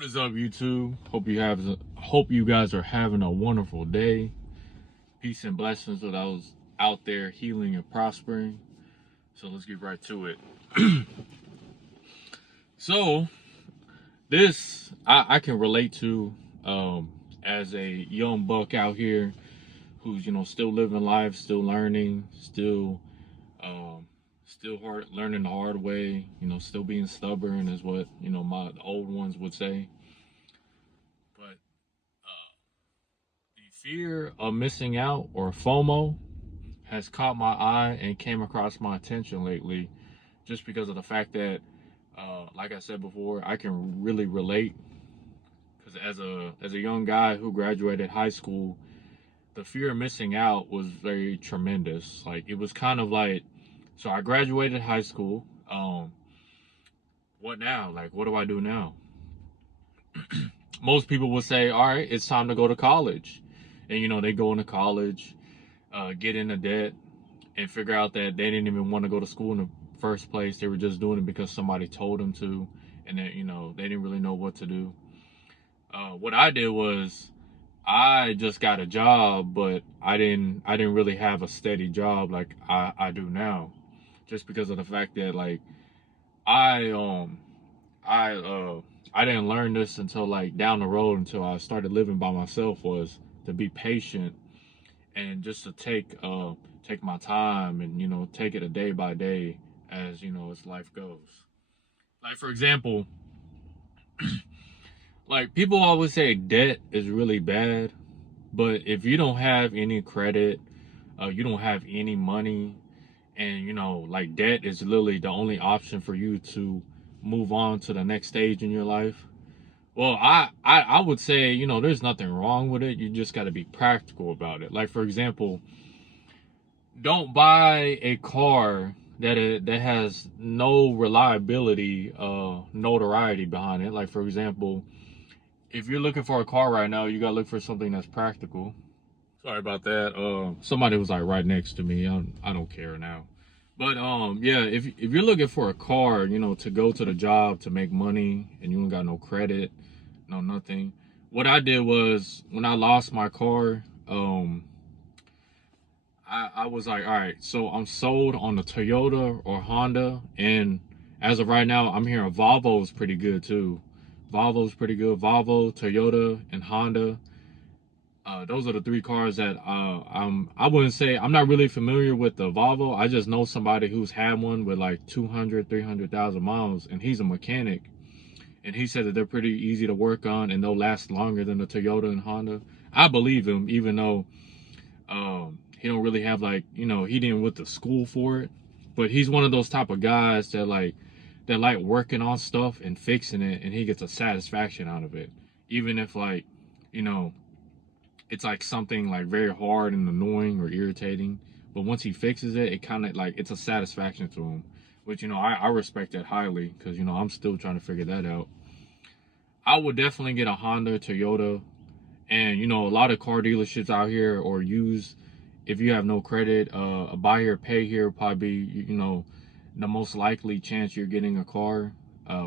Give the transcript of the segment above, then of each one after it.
What is up, YouTube? Hope you guys are having a wonderful day. Peace and blessings to those out there healing and prospering. So let's get right to it. So this I can relate to as a young buck out here who's still living life, still learning, still learning the hard way. Still being stubborn is what my old ones would say. But the fear of missing out, or FOMO, has caught my eye and came across my attention lately, just because of the fact that, like I said before, I can really relate. Because as a young guy who graduated high school, the fear of missing out was very tremendous. Like, it was kind of like, so I graduated high school. What now? Like, what do I do now? Most people would say, all right, it's time to go to college. And, they go into college, get into debt, and figure out that they didn't even want to go to school in the first place. They were just doing it because somebody told them to, and then, they didn't really know what to do. What I did was, I just got a job, but I didn't really have a steady job like I do now, just because of the fact that, like, I didn't learn this until, like, down the road, until I started living by myself, was to be patient and just to take my time and take it a day by day as as life goes. Like, for example, like, people always say debt is really bad, but if you don't have any credit, you don't have any money, and like, debt is literally the only option for you to move on to the next stage in your life. Well, I would say, there's nothing wrong with it. You just got to be practical about it. Like, for example, don't buy a car that has no reliability, notoriety behind it. Like, for example, if you're looking for a car right now, you gotta look for something that's practical. Sorry about that. Somebody was like right next to me. I don't care now. But yeah, if you're looking for a car, to go to the job to make money, and you ain't got no credit, no nothing. What I did was, when I lost my car, I was like, all right, so I'm sold on the Toyota or Honda, and as of right now, I'm hearing Volvo is pretty good too. Volvo's pretty good. Volvo, Toyota, and Honda. Those are the three cars that I wouldn't say, I'm not really familiar with the Volvo. I just know somebody who's had one with like 200, 300,000 miles, and he's a mechanic. And he said that they're pretty easy to work on and they'll last longer than the Toyota and Honda. I believe him, even though he don't really have, like, he didn't went to school for it. But he's one of those type of guys that like working on stuff and fixing it, and he gets a satisfaction out of it. Even if, like, it's like something like very hard and annoying or irritating, but once he fixes it, it kind of like, it's a satisfaction to him, which I respect that highly, because I'm still trying to figure that out. I would definitely get a Honda, Toyota, and a lot of car dealerships out here, or use, if you have no credit, a buy here pay here probably be the most likely chance you're getting a car.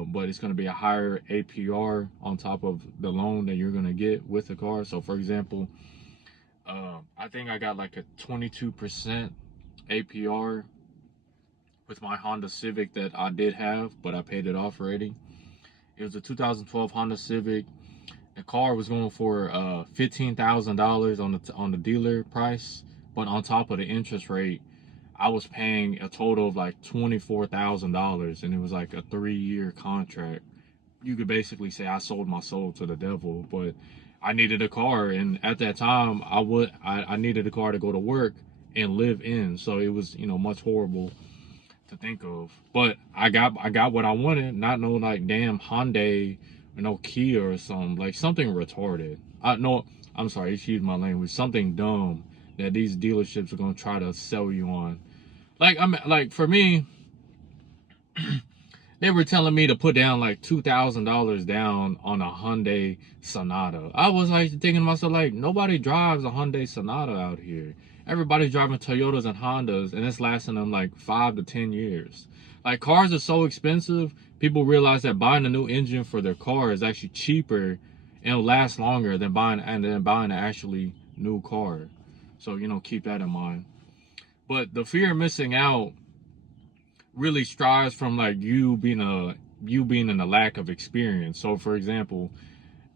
But it's going to be a higher APR on top of the loan that you're going to get with the car. So, for example, I think I got like a 22% APR with my Honda Civic that I did have, but I paid it off already. It was a 2012 Honda Civic. The car was going for $15,000 on the dealer price, but on top of the interest rate, I was paying a total of like $24,000, and it was like a 3-year contract. You could basically say I sold my soul to the devil, but I needed a car, and at that time I needed a car to go to work and live in, so it was much horrible to think of. But I got what I wanted, not no like damn Hyundai or no Kia or something, like something retarded. I'm sorry, excuse my language, something dumb that these dealerships are gonna try to sell you on. Like for me, they were telling me to put down like $2,000 down on a Hyundai Sonata. I was like thinking to myself, like, nobody drives a Hyundai Sonata out here. Everybody's driving Toyotas and Hondas, and it's lasting them like 5 to 10 years. Like, cars are so expensive, people realize that buying a new engine for their car is actually cheaper and it'll last longer than buying an actually new car. So, keep that in mind. But the fear of missing out really strives from like you being in a lack of experience. So for example,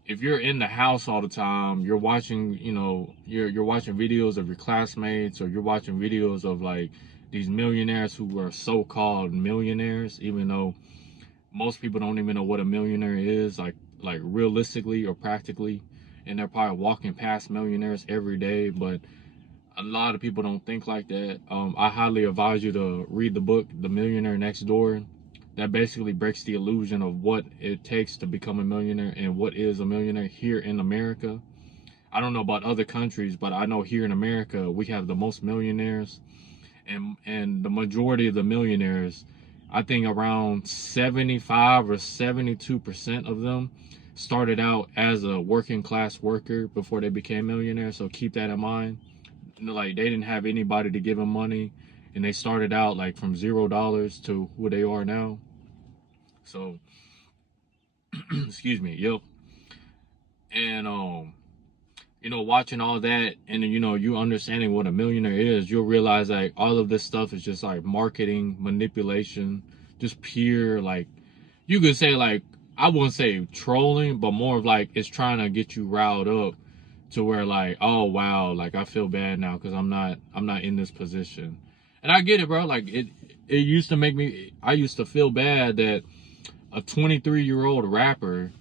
if you're in the house all the time, you're watching, you're watching videos of your classmates, or you're watching videos of like these millionaires who are so-called millionaires, even though most people don't even know what a millionaire is, like realistically or practically, and they're probably walking past millionaires every day, but a lot of people don't think like that. I highly advise you to read the book, The Millionaire Next Door. That basically breaks the illusion of what it takes to become a millionaire and what is a millionaire here in America. I don't know about other countries, but I know here in America, we have the most millionaires, and the majority of the millionaires, I think around 75 or 72% of them started out as a working class worker before they became millionaires. So keep that in mind. Like, they didn't have anybody to give them money, and they started out like from $0 to who they are now. So excuse me. Yep. And watching all that, and you understanding what a millionaire is, you'll realize like all of this stuff is just like marketing manipulation, just pure, like, you could say, like, I wouldn't say trolling, but more of like it's trying to get you riled up to where like, oh wow, like I feel bad now because I'm not in this position. And I get it, bro. Like, it used to make me, I used to feel bad that a 23-year-old rapper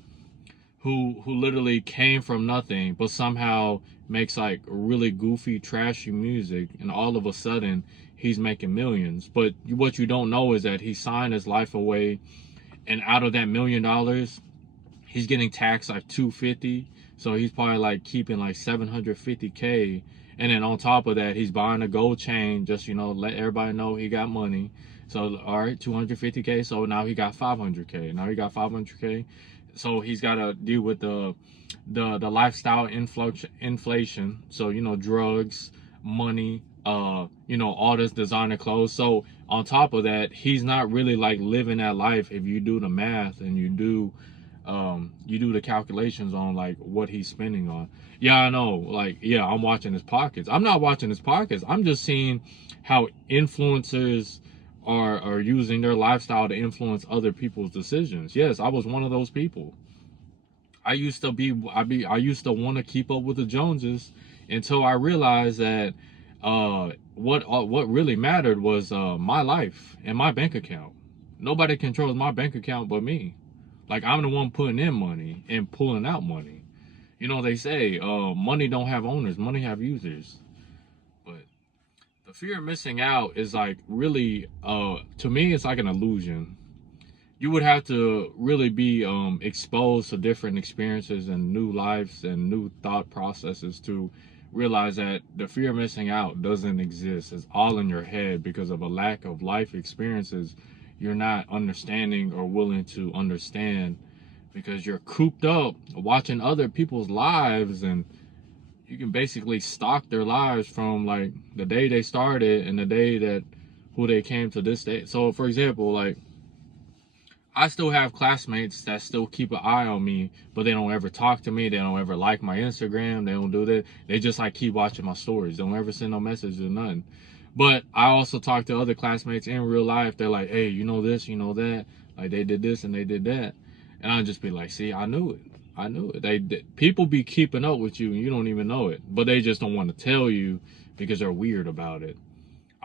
who literally came from nothing but somehow makes like really goofy, trashy music, and all of a sudden he's making millions. But what you don't know is that he signed his life away, and out of that $1 million, he's getting taxed like $250. So he's probably like keeping like $750K. And then on top of that, he's buying a gold chain, just, let everybody know he got money. So, all right, $250K. So now he got $500K. Now he got $500K. So he's got to deal with the lifestyle inflation. So, drugs, money, all this designer clothes. So on top of that, he's not really like living that life if you do the math and you do the calculations on like what he's spending on. Yeah, I know. Like, yeah, I'm watching his pockets. I'm not watching his pockets. I'm just seeing how influencers are using their lifestyle to influence other people's decisions. Yes, I was one of those people. I used to want to keep up with the Joneses until I realized that what really mattered was my life and my bank account. Nobody controls my bank account but me. Like, I'm the one putting in money and pulling out money. They say money don't have owners, money have users. But the fear of missing out is like really, to me, it's like an illusion. You would have to really be exposed to different experiences and new lives and new thought processes to realize that the fear of missing out doesn't exist. It's all in your head because of a lack of life experiences you're not understanding or willing to understand, because you're cooped up watching other people's lives, and you can basically stalk their lives from like the day they started and the day that who they came to this day. So for example, like, I still have classmates that still keep an eye on me, but they don't ever talk to me. They don't ever like my Instagram. They don't do that. They just like keep watching my stories. They don't ever send no messages or nothing. But I also talk to other classmates in real life. They're like, hey, you know this, you know that. Like, they did this and they did that. And I'll just be like, see, I knew it. I knew it. People be keeping up with you and you don't even know it. But they just don't want to tell you because they're weird about it.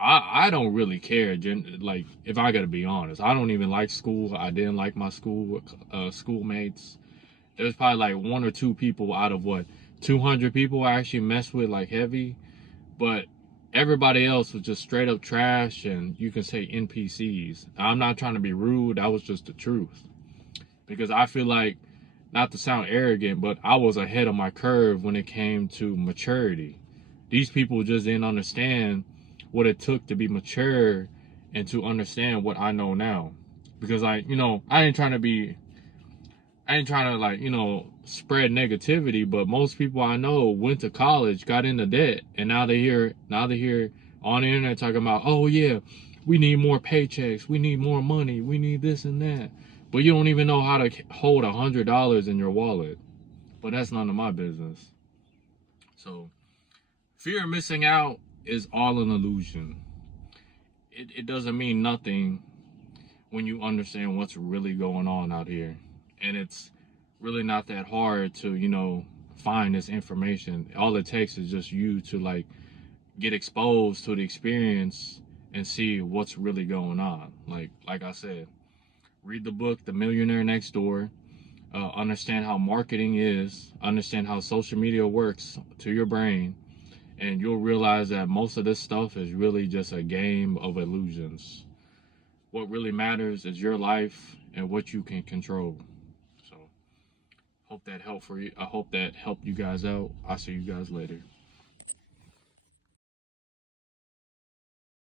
I don't really care. Like, if I gotta be honest, I don't even like school. I didn't like my schoolmates. There's probably like 1 or 2 people out of 200 people I actually messed with like heavy. But everybody else was just straight up trash, and you can say NPCs. I'm not trying to be rude. That was just the truth. Because I feel like, not to sound arrogant, but I was ahead of my curve when it came to maturity. These people just didn't understand what it took to be mature and to understand what I know now. Because I ain't trying to like, spread negativity, but most people I know went to college, got into debt, and now they hear on the internet talking about, oh yeah, we need more paychecks, we need more money, we need this and that. But you don't even know how to hold $100 in your wallet. But that's none of my business. So, fear of missing out is all an illusion. It doesn't mean nothing when you understand what's really going on out here. And it's really not that hard to, find this information. All it takes is just you to get exposed to the experience and see what's really going on. Like I said, read the book, The Millionaire Next Door. Understand how marketing is, understand how social media works to your brain, and you'll realize that most of this stuff is really just a game of illusions. What really matters is your life and what you can control. So, hope that helped you guys out. I'll see you guys later.